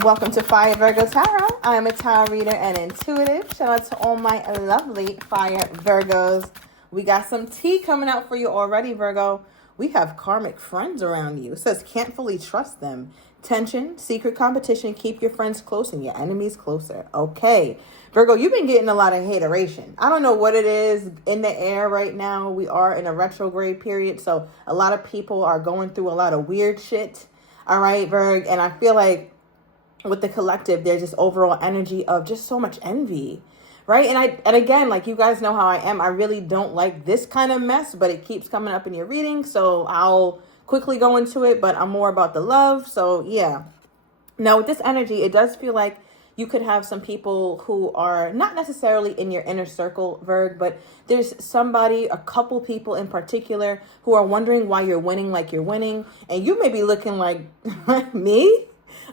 Welcome to Fire Virgo Tarot. I am a tarot reader and intuitive. Shout out to all my lovely Fire Virgos. We got some tea coming out for you already, Virgo. We have karmic friends around you. It says can't fully trust them. Tension, secret competition, keep your friends close and your enemies closer. Okay. Virgo, you've been getting a lot of hateration. I don't know what it is in the air right now. We are in a retrograde period, so a lot of people are going through a lot of weird shit. All right, Virg, and I feel like with the collective, there's this overall energy of just so much envy, right? And again, like you guys know how I am, I really don't like this kind of mess, but it keeps coming up in your reading, so I'll quickly go into it, but I'm more about the love. So yeah, now with this energy, it does feel like you could have some people who are not necessarily in your inner circle, Virg, but there's somebody, a couple people in particular, who are wondering why you're winning like you're winning, and you may be looking like me.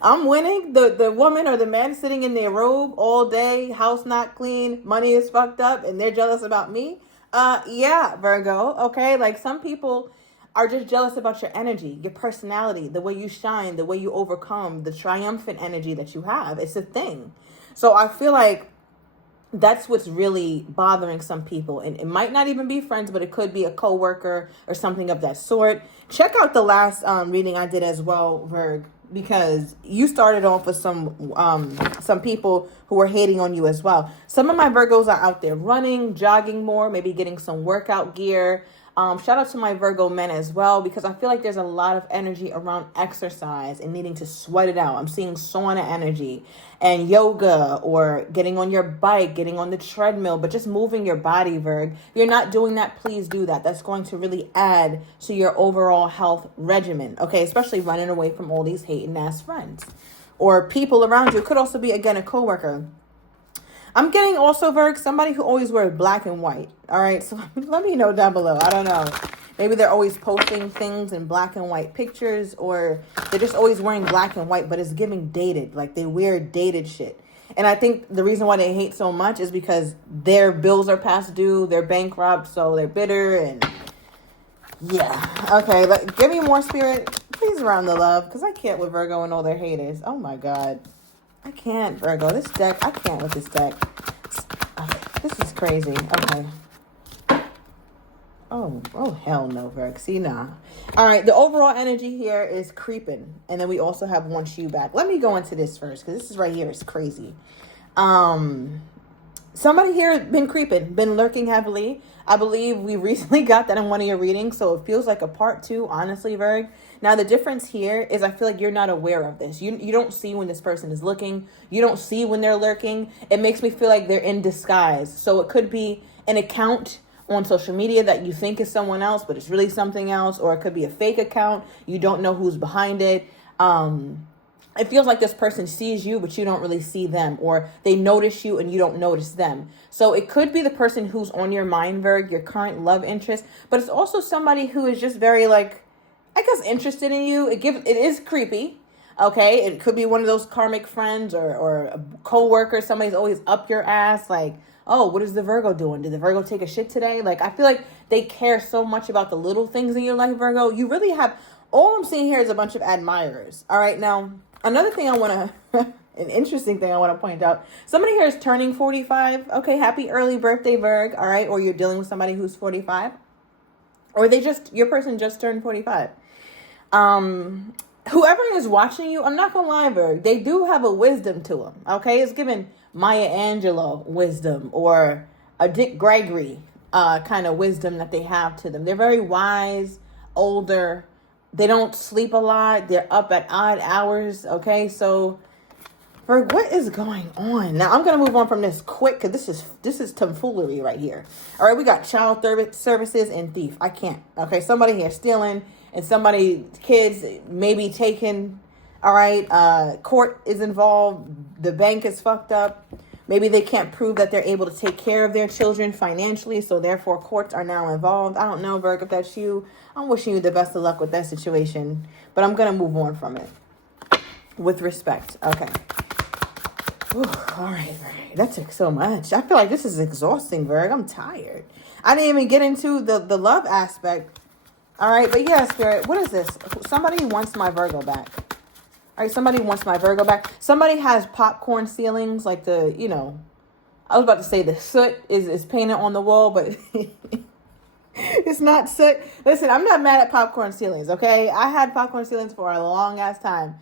I'm winning. The woman or the man sitting in their robe all day, house not clean, money is fucked up, and they're jealous about me. Yeah, Virgo. Okay, like some people are just jealous about your energy, your personality, the way you shine, the way you overcome, the triumphant energy that you have. It's a thing. So I feel like that's what's really bothering some people. And it might not even be friends, but it could be a coworker or something of that sort. Check out the last reading I did as well, Virg, because you started off with some people who were hating on you as well. Some of my Virgos are out there running, jogging more, maybe getting some workout gear. Shout out to my Virgo men as well, because I feel like there's a lot of energy around exercise and needing to sweat it out. I'm seeing sauna energy and yoga or getting on your bike, getting on the treadmill, but just moving your body, Virg. If you're not doing that, please do that. That's going to really add to your overall health regimen, okay? Especially running away from all these hating ass friends or people around you. It could also be, again, a coworker. I'm getting also, Virg, somebody who always wears black and white. All right, so let me know down below. I don't know. Maybe they're always posting things in black and white pictures, or they're just always wearing black and white, but it's giving dated. Like they wear dated shit. And I think the reason why they hate so much is because their bills are past due, they're bankrupt, so they're bitter. And yeah, okay, give me more, Spirit. Please round the love, because I can't with Virgo and all their haters. Oh my God. I can't, Virgo. This deck, I can't with this deck. This is crazy. Okay. Oh, hell no, Virgo. See, nah. All right, the overall energy here is creeping. And then we also have one shoe back. Let me go into this first, because this is right here is crazy. Somebody here has been creeping, been lurking heavily. I believe we recently got that in one of your readings, so it feels like a part 2, honestly, Virg. Now, the difference here is I feel like you're not aware of this. You don't see when this person is looking. You don't see when they're lurking. It makes me feel like they're in disguise. So it could be an account on social media that you think is someone else, but it's really something else. Or it could be a fake account. You don't know who's behind it. It feels like this person sees you, but you don't really see them, or they notice you and you don't notice them. So it could be the person who's on your mind, Virg, your current love interest, but it's also somebody who is just very, like, I guess, interested in you. It is creepy. Okay. It could be one of those karmic friends or a coworker. Somebody's always up your ass. Like, oh, what is the Virgo doing? Did the Virgo take a shit today? Like, I feel like they care so much about the little things in your life, Virgo. You really have, all I'm seeing here is a bunch of admirers. All right. Now, another thing I want to, an interesting thing I want to point out. Somebody here is turning 45. Okay. Happy early birthday, Virg. All right. Or you're dealing with somebody who's 45. Or your person just turned 45. Whoever is watching you, I'm not gonna lie, Virg, they do have a wisdom to them. Okay, it's given Maya Angelou wisdom or a Dick Gregory kind of wisdom that they have to them. They're very wise, older. They don't sleep a lot. They're up at odd hours. Okay, so Virg, what is going on? Now I'm gonna move on from this quick because this is tomfoolery right here. All right, we got child services and thief. I can't. Okay, somebody here stealing. And kids may be taken, all right, court is involved, the bank is fucked up. Maybe they can't prove that they're able to take care of their children financially, so therefore courts are now involved. I don't know, Virg, if that's you. I'm wishing you the best of luck with that situation, but I'm going to move on from it with respect. Okay. Ooh, all right. That took so much. I feel like this is exhausting, Virg. I'm tired. I didn't even get into the love aspect. All right, but yeah, Spirit, what is this? Somebody wants my Virgo back. All right, somebody wants my Virgo back. Somebody has popcorn ceilings, like the, I was about to say the soot is painted on the wall, but it's not soot. Listen, I'm not mad at popcorn ceilings, okay? I had popcorn ceilings for a long ass time.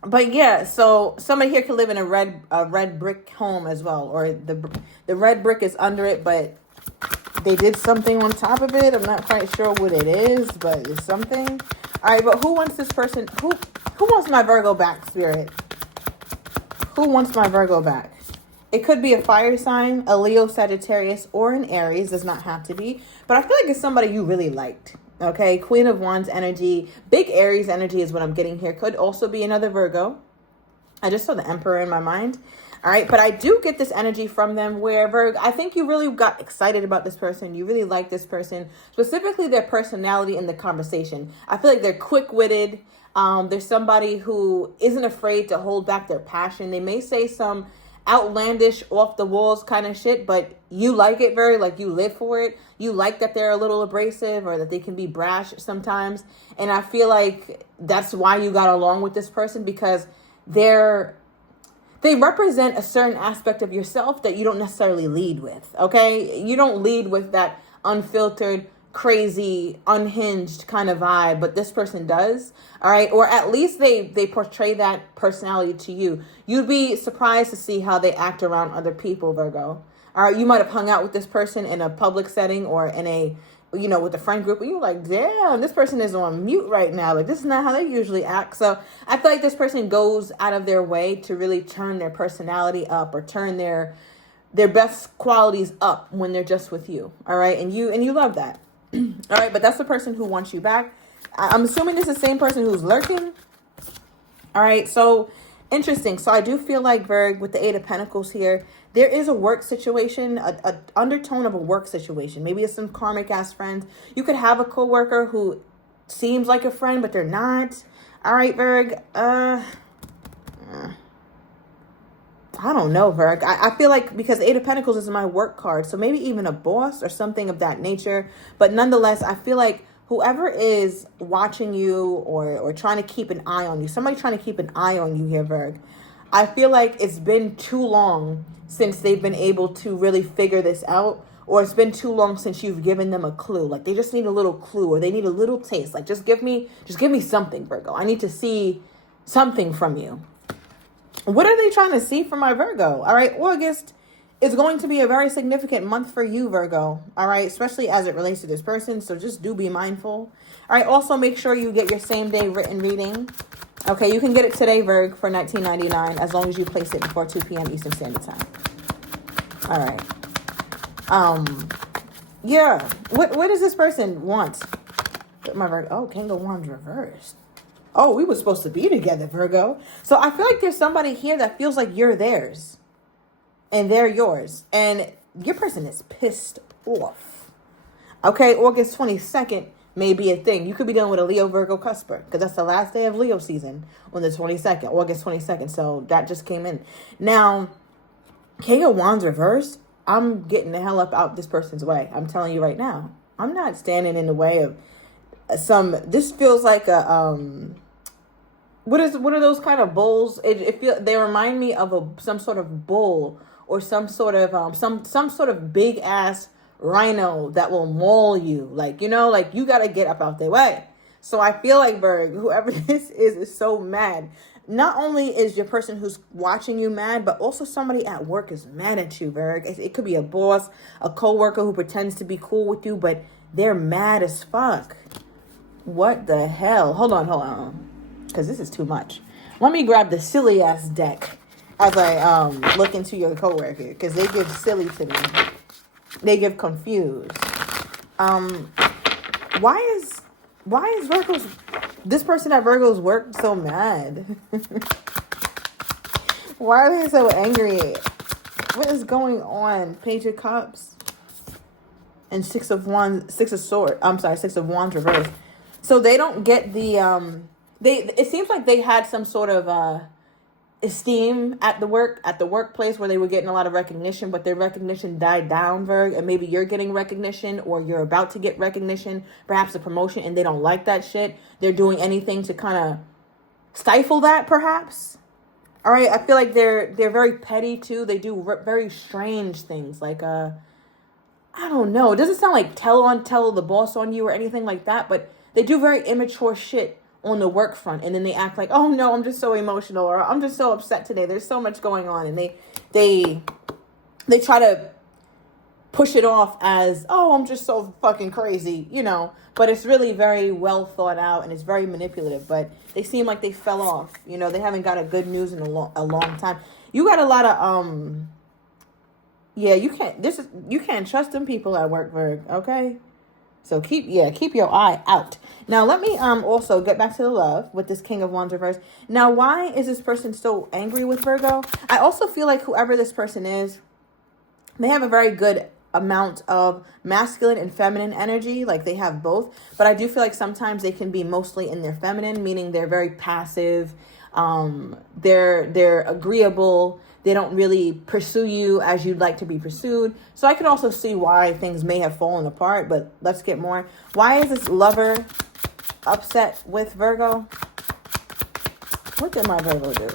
But yeah, so somebody here could live in a red brick home as well, or the red brick is under it, but they did something on top of it. I'm not quite sure what it is, but it's something. All right, but who wants this person? Who wants my Virgo back, Spirit? Who wants my Virgo back? It could be a fire sign, a Leo, Sagittarius, or an Aries. Does not have to be. But I feel like it's somebody you really liked. Okay, Queen of Wands energy. Big Aries energy is what I'm getting here. Could also be another Virgo. I just saw the Emperor in my mind. All right, but I do get this energy from them where, Virgo, I think you really got excited about this person. You really like this person, specifically their personality in the conversation. I feel like they're quick-witted. There's somebody who isn't afraid to hold back their passion. They may say some outlandish, off-the-walls kind of shit, but you like it, Virgo, like you live for it. You like that they're a little abrasive or that they can be brash sometimes. And I feel like that's why you got along with this person, because they represent a certain aspect of yourself that you don't necessarily lead with, okay? You don't lead with that unfiltered, crazy, unhinged kind of vibe, but this person does, all right? Or at least they portray that personality to you. You'd be surprised to see how they act around other people, Virgo. All right, you might have hung out with this person in a public setting or in a, with a friend group, and you're like, damn, this person is on mute right now. Like, this is not how they usually act. So I feel like this person goes out of their way to really turn their personality up or turn their best qualities up when they're just with you. All right, and you love that. All right, but that's the person who wants you back. I'm assuming this is the same person who's lurking. All right, so interesting. So I do feel like, Virg, with the Eight of Pentacles here, there is a work situation, a undertone of a work situation. Maybe it's some karmic ass friends. You could have a coworker who seems like a friend, but they're not. All right, Virg. I don't know, Virg. I feel like because Eight of Pentacles is my work card, so maybe even a boss or something of that nature. But nonetheless, I feel like whoever is watching you or trying to keep an eye on you, somebody trying to keep an eye on you here, Virg, I feel like it's been too long since they've been able to really figure this out, or it's been too long since you've given them a clue. Like, they just need a little clue, or they need a little taste. Like, just give me something, Virgo. I need to see something from you. What are they trying to see from my Virgo? All right, August is going to be a very significant month for you, Virgo. All right, especially as it relates to this person. So just do be mindful. All right, also make sure you get your same day written reading. Okay, you can get it today, Virg, for $19.99 as long as you place it before 2 p.m. Eastern Standard Time. All right. Yeah. What does this person want? My Virgo. Oh, King of Wands reversed. Oh, we were supposed to be together, Virgo. So I feel like there's somebody here that feels like you're theirs and they're yours, and your person is pissed off. Okay, August 22nd may be a thing. You could be dealing with a Leo Virgo cusper, because that's the last day of Leo season on the 22nd, August 22nd. So that just came in. Now, King of Wands reversed, I'm getting the hell up out this person's way. I'm telling you right now. I'm not standing in the way of this feels like a, what are those kind of bulls? They remind me of some sort of bull or some sort of, some sort of big ass rhino that will maul you. Like, like you got to get up out their way. So I feel like, Berg, whoever this is so mad. Not only is your person who's watching you mad, but also somebody at work is mad at you, Berg. It could be a boss, a coworker who pretends to be cool with you, but they're mad as fuck. What the hell? Hold on. Because this is too much. Let me grab the silly ass deck as I look into your coworker, because they give silly to me. They give confused. Why is this person at Virgo's work so mad? Why are they so angry? What is going on? Page of Cups and Six of Wands reversed. So they don't get the it seems like they had some sort of esteem at the workplace where they were getting a lot of recognition, but their recognition died down, Virg, and maybe you're getting recognition or you're about to get recognition, perhaps a promotion, and they don't like that shit. They're doing anything to kind of stifle that, perhaps. All right, I feel like they're very petty too. They do very strange things, like I don't know. It doesn't sound like tell the boss on you or anything like that, but they do very immature shit on the work front, and then they act like, oh no, I'm just so emotional, or I'm just so upset today. There's so much going on, and they try to push it off as, oh, I'm just so fucking crazy, you know. But it's really very well thought out, and it's very manipulative. But they seem like they fell off. You know, they haven't got a good news in a long time. You got a lot of yeah, you can't trust them people at work, Virg. Okay, so keep your eye out. Now let me also get back to the love with this King of Wands reverse. Now, why is this person so angry with Virgo? I also feel like whoever this person is, they have a very good amount of masculine and feminine energy. Like, they have both, but I do feel like sometimes they can be mostly in their feminine, meaning they're very passive. They're agreeable. They don't really pursue you as you'd like to be pursued. So I can also see why things may have fallen apart, but let's get more. Why is this lover upset with Virgo? What did my Virgo do?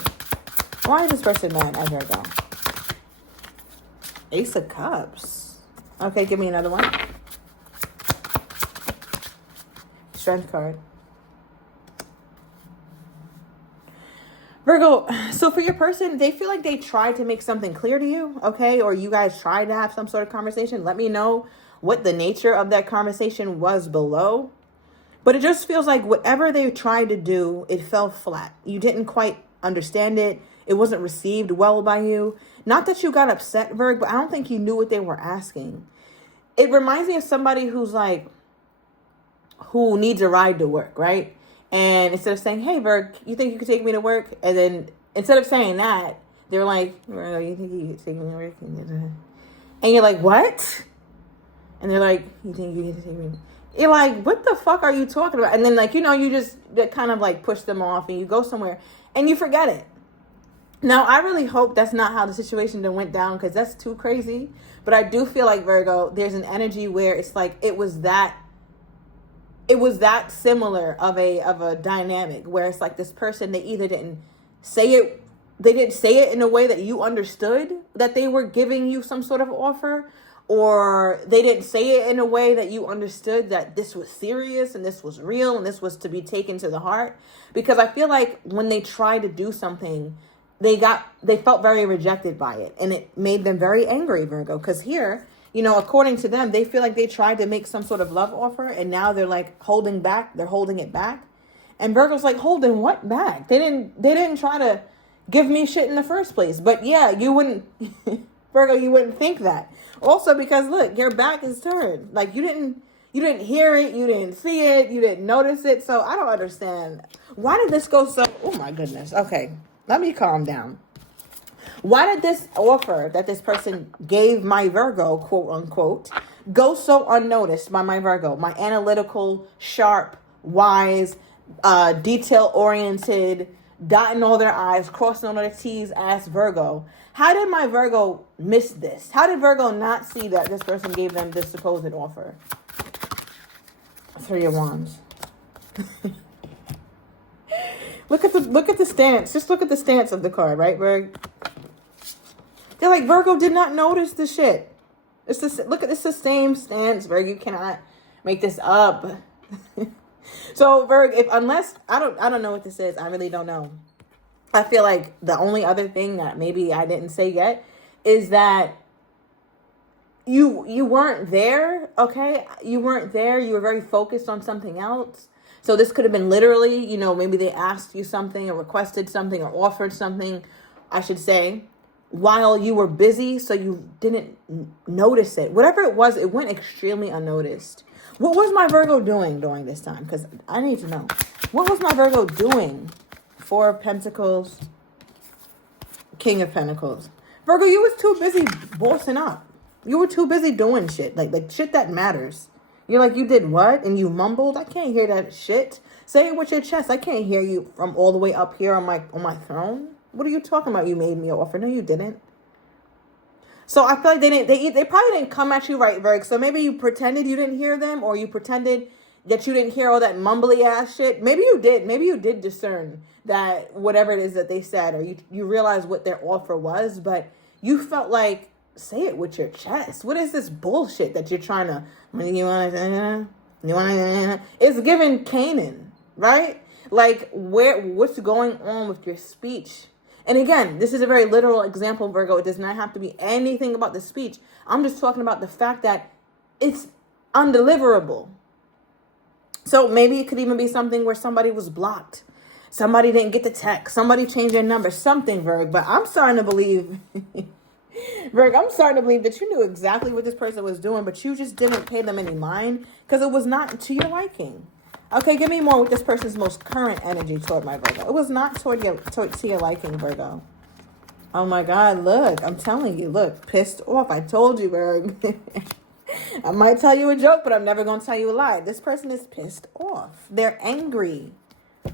Why is this person mad at Virgo? Ace of Cups. Okay, give me another one. Strength card. Virgo, so for your person, they feel like they tried to make something clear to you, okay? Or you guys tried to have some sort of conversation. Let me know what the nature of that conversation was below. But it just feels like whatever they tried to do, it fell flat. You didn't quite understand it. It wasn't received well by you. Not that you got upset, Virg, but I don't think you knew what they were asking. It reminds me of somebody who's like, who needs a ride to work, right? And instead of saying, hey, Virg, you think you could take me to work? And then instead of saying that, they're like, Virgo, you think you could take me to work? And you're like, what? And they're like, you think you need to take me? You're like, what the fuck are you talking about? And then, like, you know, you just kind of like push them off and you go somewhere and you forget it. Now, I really hope that's not how the situation went down, because that's too crazy. But I do feel like, Virgo, there's an energy where it's like it was that similar of a dynamic where it's like this person, they either didn't say it in a way that you understood that they were giving you some sort of offer, or they didn't say it in a way that you understood that this was serious and this was real and this was to be taken to the heart. Because I feel like when they tried to do something, they felt very rejected by it, and it made them very angry, Virgo. Because here, you know, according to them, they feel like they tried to make some sort of love offer, and now they're like holding back. They're holding it back. And Virgo's like, holding what back? They didn't try to give me shit in the first place. But yeah, you wouldn't, Virgo, you wouldn't think that. Also, because look, your back is turned. Like, you didn't hear it, you didn't see it, you didn't notice it. So I don't understand. Why did this go so, oh my goodness. Okay, let me calm down. Why did this offer that this person gave my Virgo, quote unquote, go so unnoticed by my Virgo? My analytical, sharp, wise, detail-oriented, dotting all their I's, crossing all their T's ass Virgo. How did my Virgo miss this? How did Virgo not see that this person gave them this supposed offer? Three of Wands. Look at the stance. Just look at the stance of the card, right, Virg? They're like, Virgo did not notice the shit. It's the same stance, Virg. You cannot make this up. So, Virg, unless I don't know what this is. I really don't know. I feel like the only other thing that maybe I didn't say yet is that you weren't there, okay? You weren't there. You were very focused on something else. So this could have been literally, you know, maybe they asked you something or requested something or offered something, I should say, while you were busy, so you didn't notice it. Whatever it was, it went extremely unnoticed. What was my Virgo doing during this time? Because I need to know. What was my Virgo doing? Four of Pentacles, King of Pentacles. Virgo, you was too busy bossing up. You were too busy doing shit. Like shit that matters. You're like, you did what? And you mumbled? I can't hear that shit. Say it with your chest. I can't hear you from all the way up here on my throne. What are you talking about? You made me an offer. No, you didn't. So I feel like they probably didn't come at you right, Virg. So maybe you pretended you didn't hear them, or you pretended yet you didn't hear all that mumbly ass shit. Maybe you did. Maybe you did discern that whatever it is that they said, or you realized what their offer was, but you felt like, say it with your chest. What is this bullshit that you're trying to, it's giving Canaan, right? Like, what's going on with your speech? And again, this is a very literal example, Virgo. It does not have to be anything about the speech. I'm just talking about the fact that it's undeliverable. So maybe it could even be something where somebody was blocked. Somebody didn't get the text. Somebody changed their number. Something, Virg. But I'm starting to believe, Virg, I'm starting to believe that you knew exactly what this person was doing, but you just didn't pay them any mind because it was not to your liking. Okay, give me more with this person's most current energy toward my Virgo. It was not to your liking, Virgo. Oh my God, look, I'm telling you, look, pissed off. I told you, Virgo. I might tell you a joke, but I'm never going to tell you a lie. This person is pissed off. They're angry.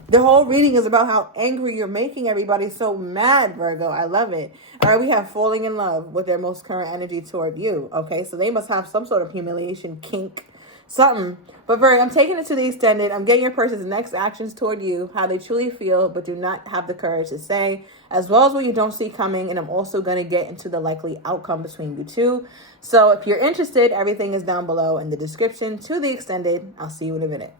The whole reading is about how angry you're making everybody so mad, Virgo. I love it. All right, we have falling in love with their most current energy toward you. Okay, so they must have some sort of humiliation kink, something. But Virgo, I'm taking it to the extended. I'm getting your person's next actions toward you, how they truly feel, but do not have the courage to say, as well as what you don't see coming. And I'm also going to get into the likely outcome between you two. So if you're interested, everything is down below in the description to the extended. I'll see you in a minute.